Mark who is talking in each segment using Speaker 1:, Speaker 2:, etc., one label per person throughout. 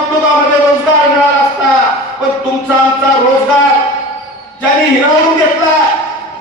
Speaker 1: उद्योगामध्ये रोजगार मिळाला असता पण तुमचा आमचा रोजगार ज्यांनी हिरावून घेतला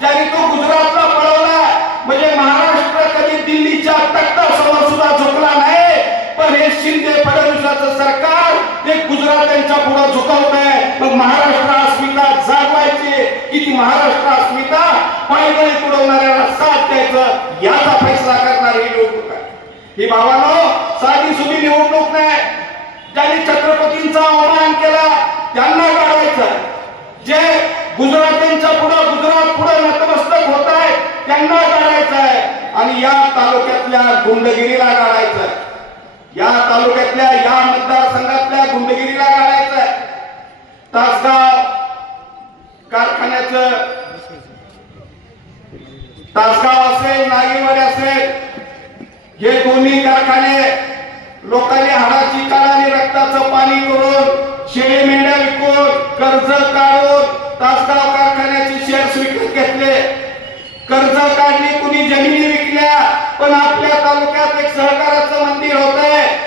Speaker 1: ज्यांनी तो गुजरातला पळवला म्हणजे महाराष्ट्र कधी दिल्लीच्या तख्तासमोर सुद्धा झुकला नाही पण हे शिंदे फडणवीसाचं सरकार ते गुजरात्यांच्या पुढे झुकवत आहे मग महाराष्ट्र अस्मिता जागवायची किती महाराष्ट्र अस्मिता पायदळी तुडवणाऱ्याला साथ द्यायचं याचा फैसला करणारी ही निवडणूक आहे. ही भावानो साधी सुधी निवडणूक नाही. ज्यांनी छत्रपतींचा अवमान केला त्यांना काढायचं. जे गुजरातींच्या पुढे गुजरात पुढे नतमस्तक होत आहे त्यांना काढायचंय आहे. आणि या तालुक्यातल्या गुंडगिरीला काढायचं या तालुक्यातल्या या मतदारसंघातल्या गुंडगिरीला काढायचं आहे तासगाव कारखान्याचं तासगाव असेल नागेवाडी असेल हे दोन्ही कारखाने लोकांनी हाडाची काळ आणि रक्ताचं पाणी करून शेळी मेंढ्या विकून कर्ज काढून तासगाव कारखान्याचे शेअर्स विकत घेतले. कर्ज काढली कुणी जमिनी विकल्या पण आपल्या तालुक्यात एक सहकाराचं मंदिर होत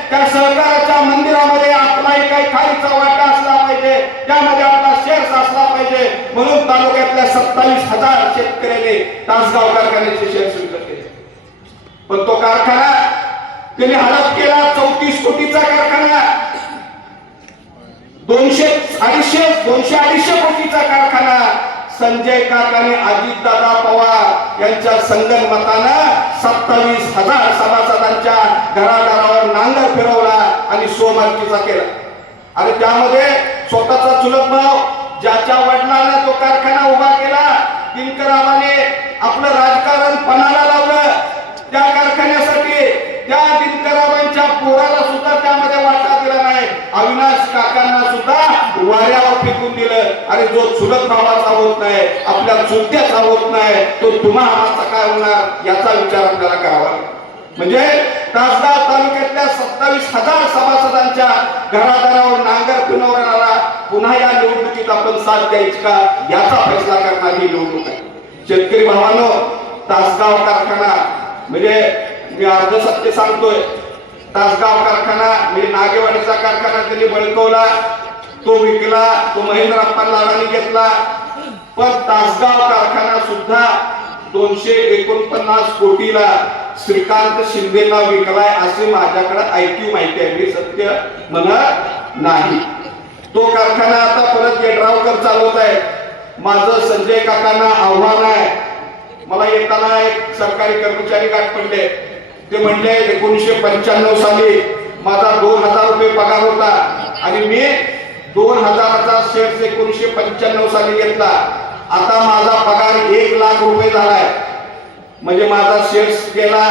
Speaker 1: त्या सहकाराच्या मंदिरामध्ये आपलाही काही खालीचा वाटा असला पाहिजे. त्यामध्ये आपला शेअर्स असला पाहिजे. म्हणून तालुक्यातल्या सत्तावीस हजार शेतकऱ्यांनी तासगाव कारखान्याचे शेअर्स विकत घेतले. पण तो कारखाना त्यांनी हडप केला चौतीस कोटीचा कारखाना. दोनशे दोनशे अडीचशे कोटीचा कारखाना संजय काकाने अजितदादा पवार यांच्या संगनमतानं सत्तावीस हजार सभासदांच्या घराघरावर नांगर फिरवला आणि सोमार्कीचा केला. आणि त्यामध्ये स्वतःचा चुलत भाव ज्याच्या वडिलांना तो कारखाना उभा केला दिनकरामाने आपलं राजकारण पणाला लावलं. त्या कारखान्यासाठी त्या दिनकराबांच्या पोराला सुद्धा त्यामध्ये वाटा दिला नाही. अविनाश काकांना वाऱ्यावर फेकून दिलं. आणि जो चुलत भावाचा होत नाही आपल्या चुलत्याचा होत नाही तो तुम्हा आम्हाचा काय होणार? याचा विचार आपल्याला करावा म्हणजे तासगाव तालुक्यातल्या सत्तावीस हजार सभासदांच्या घरादारावर नांगर फिरवणारा पुन्हा या निवडणुकीत आपण साथ द्यायची का? याचा फैसला करणार ही निवडणूक आहे. शेतकरी भावानो तासगाव कारखाना म्हणजे मी अर्ध सत्य सांगतोय. तासगाव कारखाना म्हणजे नागेवाडीचा कारखाना त्यांनी बळकवला. तो विकला तो महेंद्रप्पा लाडाने घेतला. पण तासगाव कारखाना सुद्धा दोनशे एकोणपन्नास कोटीला श्रीकांत शिंदेला विकलाय असे माझ्याकडे ऐकीव माहिती आहे. मी सत्य म्हणत नाही. तो कारखाना आता परत येड्रावकर चालवत आहे. माझं संजय काकांना आव्हान आहे. मला येताना एक सरकारी कर्मचारी गाठ पडले. ते म्हणले एकोणीशे पंच्याण्णव साली माझा दोन हजार रुपये पगार होता आणि मी दोन हजाराचा शेअर्स एकोणीसशे पंच्याण्णव साली घेतला. आता माझा पगार एक लाख रुपये झालाय. म्हणजे माझा शेअर्स गेला.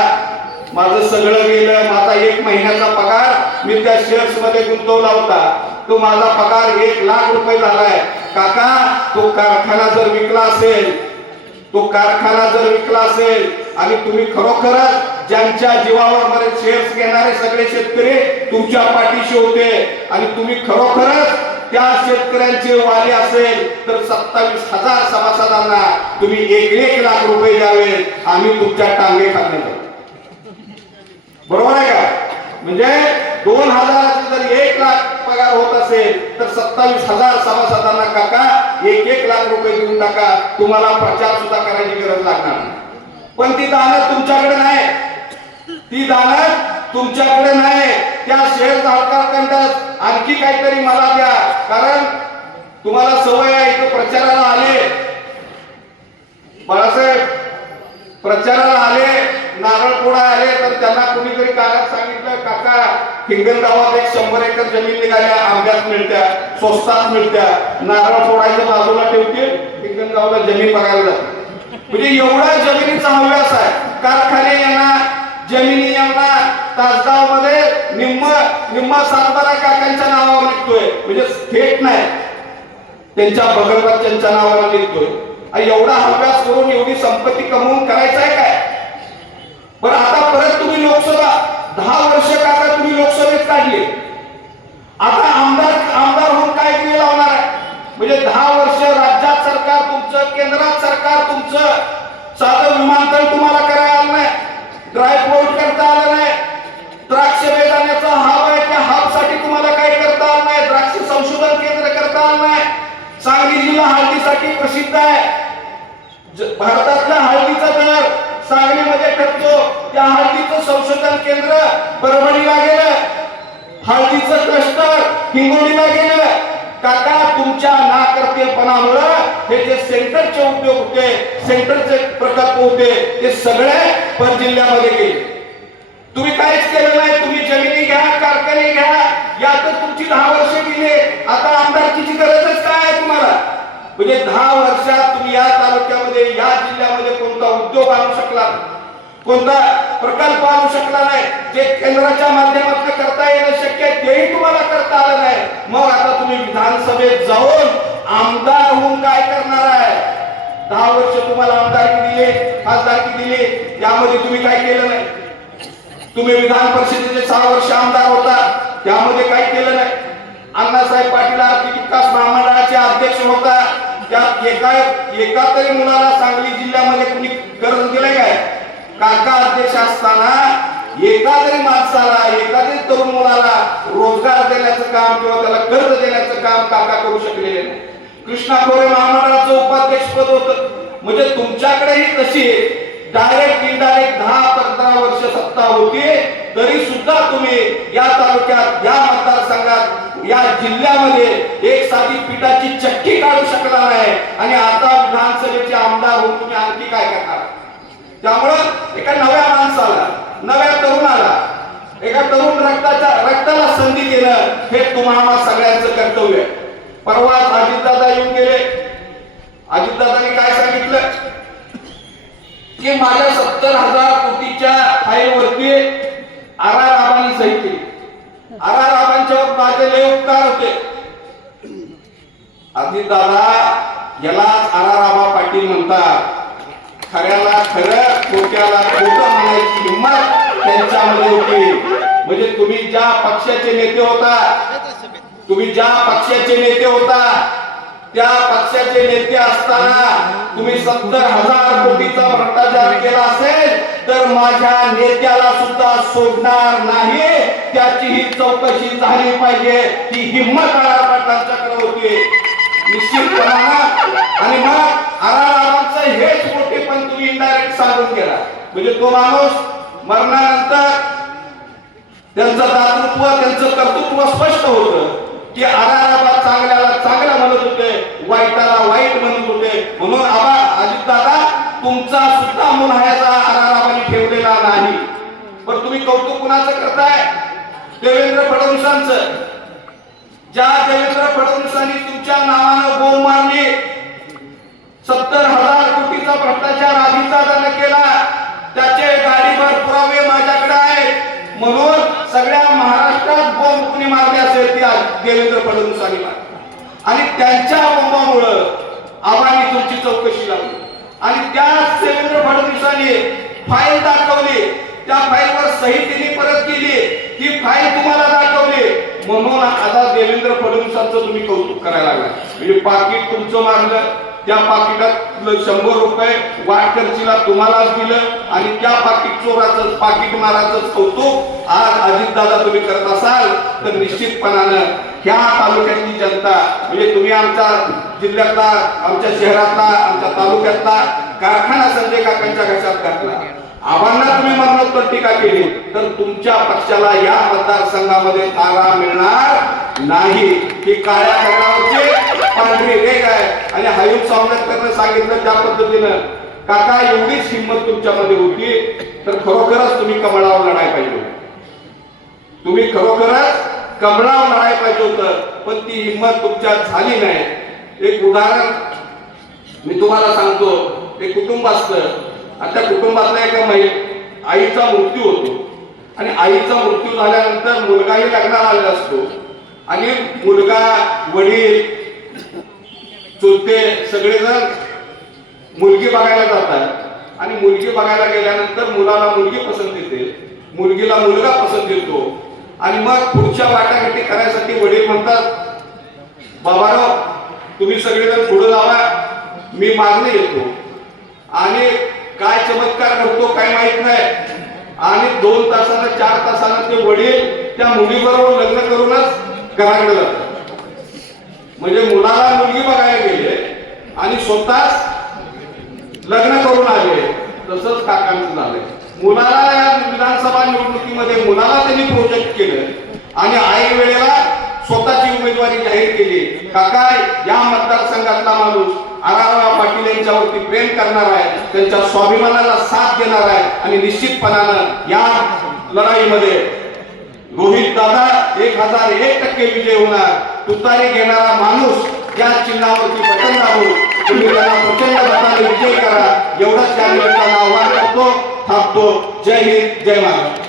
Speaker 1: माझं सगळं गेलं. माझा एक महिन्याचा पगार मी त्या शेअर्समध्ये गुंतवला होता. तो माझा पगार एक लाख रुपये झालाय. काका तो कारखाना जर विकला असेल तो कारखाना जर विकला असेल आणि तुम्ही खरोखरच ज्यांच्या जीवावर मध्ये शेअर्स घेणारे सगळे शेतकरी तुमच्या पाठीशी होते आणि तुम्ही खरोखरच त्या शेतकऱ्यांचे वाली असेल तर सत्तावीस हजार सभासदांना तुम्ही एक एक लाख रुपये द्यावे. आम्ही तुमच्या टांगे खाल्ले बरोबर आहे का? म्हणजे दोन हजाराचे जर एक लाख पगार होत असेल तर सत्तावीस हजार सभासदांना काका एक एक लाख रुपये देऊन टाका. तुम्हाला प्रचार सुद्धा करायची गरज लागणार नाही. पण ती दानत तुमच्याकडे नाही. ती दानत तुमच्याकडे नाही. त्या शेअर धारकांकडे आणखी काहीतरी मला द्या. कारण तुम्हाला सवय आहे इथं प्रचाराला आले. बाळासाहेब प्रचाराला आले नारळ पोळा आले तर त्यांना कोणीतरी कारण सांगितलं काका हिंगणगावात एक शंभर एकर जमीन निघाल्या आंब्यात मिळत्या स्वस्तात मिळत्या. नारळ फोडायच्या बाजूला ठेवतील हिंगणगावला जमीन बघायला जाते म्हणजे एवढा जमिनीचा हव्यास आहे. कारखाने यांना जमिनी यांना तासगावमध्ये निम्म निम्मा सातबारा काकांच्या नावावर निघतोय. म्हणजे थेट नाही. त्यांच्या भगवतांच्या नावावर निघतोय. एवढा अभ्यास करून एवढी संपत्ती कमवून करायचं आहे काय? पण आता परत तुम्ही लोकसभा दहा वर्ष काका तुम्ही लोकसभेत काढली. आता आमदार आमदार होऊन काय दिवे लावणार आहे? म्हणजे दहा वर्ष राज्यात सरकार तुमचं केंद्रात सरकार तुमचं साधं विमान तुम्हाला करायला आलं नाही ड्रायपोर्ट करता आलं नाही द्राक्ष बेदाण्याचा हब आहे त्या हबसाठी तुम्हाला काही करता आलं नाही भारतातला हळदीचा दर सांगलीमध्ये ठरतो. त्या हळदीचं संशोधन केंद्र परभणीला गेलं. हळदीचं क्लस्टर हिंगोलीला गेलं. काका तुमच्या नाकर्तेपणामुळं हे जे सेंटरचे उद्योग होते सेंटरचे प्रकल्प होते ते सगळे पर जिल्ह्यामध्ये गेले. तुम्ही काहीच केलं नाही. तुम्ही जमिनी घ्या कारखाने घ्या. यातच तुमची दहा वर्ष गेले. आता आमदारकीची गरजच काय आहे तुम्हाला? म्हणजे दहा वर्षात तुम्ही या तालुक्यामध्ये या जिल्ह्यामध्ये कोणता उद्योग आणू शकला कोणता प्रकल्प आणू शकला नाही जे केंद्राच्या माध्यमातून करता येणं शक्य आहे तेही तुम्हाला करता आलं नाही. मग आता तुम्ही विधानसभेत जाऊन आमदार होऊन काय करणार आहे? दहा वर्ष तुम्हाला आमदारकी दिली खासदारकी दिली यामध्ये तुम्ही काय केलं नाही? तुम्ही विधान परिषदेचे सहा वर्ष आमदार होता त्यामध्ये काही केलं नाही? अण्णासाहेब पाटील आर्थिक विकास महामंडळाचे अध्यक्ष होता त्या एका एका तरी मुलाला सांगली जिल्ह्यामध्ये कुणी कर्ज दिलंय काय? काका अध्यक्ष असताना एका तरी माणसाला एका तरी तरुण मुलाला रोजगार देण्याचं काम किंवा त्याला कर्ज देण्याचं काम काका करू शकलेले नाही. कृष्णा खोरे महामंडळाचं उपाध्यक्ष पद होत. म्हणजे तुमच्याकडेही तशी डायरेक्ट इनडायरेक्ट दहा पंधरा वर्ष सत्ता होती तरी सुद्धा तुम्ही या तालुक्यात या मतदारसंघात या जिल्ह्यामध्ये एक साधी पिठाची चक्की काढू शकला नाही. आणि आता विधानसभेचे आमदार होऊन तुम्ही आणखी काय करणार? त्यामुळं एका नव्या माणसाला नव्या तरुणाला एका तरुण रक्ताच्या रक्ताला संधी देणं हे तुम्हाला सगळ्यांचं कर्तव्य आहे. परवा अजितदादा येऊन गेले. अजितदादाने काय सांगितलं? की माझ्या सत्तर हजार कोटीच्या फाईलवरती आर आर आबांनी सही केली. आर आर आबांच्यावर माझे लय उपकार होते. आधी दादा याला आर आर आबा पाटील म्हणतात. खऱ्याला खरं खोट्याला खोटं म्हणायची हिंमत त्यांच्यामध्ये होती. म्हणजे तुम्ही ज्या पक्षाचे नेते होता तुम्ही ज्या पक्षाचे नेते होता त्या पक्षाचे नेते असताना तुम्ही सत्तर हजार कोटीचा भ्रष्टाचार केला असेल तर माझ्या नेत्याला सुद्धा सोडणार नाही. त्याची ही चौकशी झाली पाहिजे. ही हिंमत आर पाटलांच्याकडे होती. निश्चितपणानं. आणि मग आरारामांचं हेच मोठे पण तुम्ही इनडायरेक्ट सांगून गेला. म्हणजे तो माणूस मरणानंतर त्यांचं दातृत्व त्यांचं कर्तृत्व स्पष्ट होतं की आराराबा चांगल्याला चांगला म्हणत होते वाईटाला वाईट म्हणत होते. म्हणून आबा अजितदादा तुमचा सुद्धा मुलाह्याचा आराराबाने ठेवलेला नाही. पण तुम्ही कौतुक कुणाचं करताय? देवेंद्र फडणवीसांचं. ज्या देवेंद्र फडणवीसांनी तुमच्या नावानं बोंब मारली सत्तर हजार कोटीचा भ्रष्टाचार आधीचा दंड केला त्याचे गाडीभर पुरावे माझ्याकडे आहेत. म्हणून सगळ्या महाराष्ट्रात बोंब कुणी मारले असेल ते देवेंद्र फडणवीसांनी मारले. आणि त्यांच्या बोंबामुळं आम्हाला तुमची चौकशी लागली. आणि त्या देवेंद्र फडणवीसांनी फाईल दाखवली. त्या फाईलवर सही त्यांनी परत केली. ती फाईल तुम्हाला दाखवली. म्हणून आता देवेंद्र फडणवीसांचं तुम्ही कौतुक करायला लागला. म्हणजे पाकिट तुमचं मारलं त्या पाकिटात शंभर रुपये वाटकरचीला तुम्हालाच दिलं. आणि त्या पाकिट चोराचं पाकिट माराचं कौतुक आज अजितदादा तुम्ही करत असाल तर निश्चितपणानं ह्या तालुक्यातली जनता म्हणजे तुम्ही आमच्या जिल्ह्यातला आमच्या शहरातला आमच्या तालुक्यातला कारखाना संजय काकांच्या घशात घातला. आव्हाना तुम्ही मरणोत्तर टीका केली. तर तुमच्या पक्षाला या मतदारसंघामध्ये तारा मिळणार नाही. ही काळ्या खड्यावरची पांढरी रेग आहे. आणि हयूब सावंतकरनं सांगितलं त्या पद्धतीनं काका एवढीच हिंमत तुमच्यामध्ये होती तर खरोखरच तुम्ही कमळावर लढाय पाहिजे. तुम्ही खरोखरच कमळावर लढाय पाहिजे होतं पण ती हिंमत तुमच्यात झाली नाही. एक उदाहरण मी तुम्हाला सांगतो. एक कुटुंब असतं. आणि त्या कुटुंबातल्या एका महि आईचा मृत्यू होतो. आणि आईचा मृत्यू झाल्यानंतर मुलगाही लग्नाला आलेला असतो. आणि मुलगा वडील चुलते सगळेजण मुलगी बघायला जातात. आणि मुलगी बघायला गेल्यानंतर मुलाला मुलगी पसंत येते. मुलगीला मुलगा पसंत येतो. आणि मग पुढच्या वाटाघाटी करायसाठी वडील म्हणतात बाबाराव तुम्ही सगळेजण पुढे जावा मी मागणे येतो. आणि काय चमत्कार घडतो काय माहीत नाही. आणि दोन तासानं चार तासानं ते वडील त्या मुलीबरोबर लग्न करूनच घराकडे जातात. म्हणजे मुलाला मुलगी बघायला गेले आणि स्वतःच लग्न करून आले. तसंच काकांचं झालंय. मुलाला या विधानसभा निवडणुकीमध्ये मुलाला त्यांनी प्रोजेक्ट केलं. आणि ऐन वेळेला स्वतःची उमेदवारी जाहीर केली. काका या मतदारसंघातला माणूस आरारा पाटील यांच्यावरती प्रेम करणार आहे त्यांच्या स्वाभिमानाला साथ देणार आहे आणि निश्चितपणानं या लढाईमध्ये रोहित दादा एक हजार एक टक्के विजय होणार. तुतारी घेणारा माणूस या चिन्हावरती बटन दाबून तुम्ही त्याला प्रचंड मताने विजय करा. एवढंच त्या निमित्तानं आव्हान करतो थांबतो. जय हिंद जय महाराष्ट्र.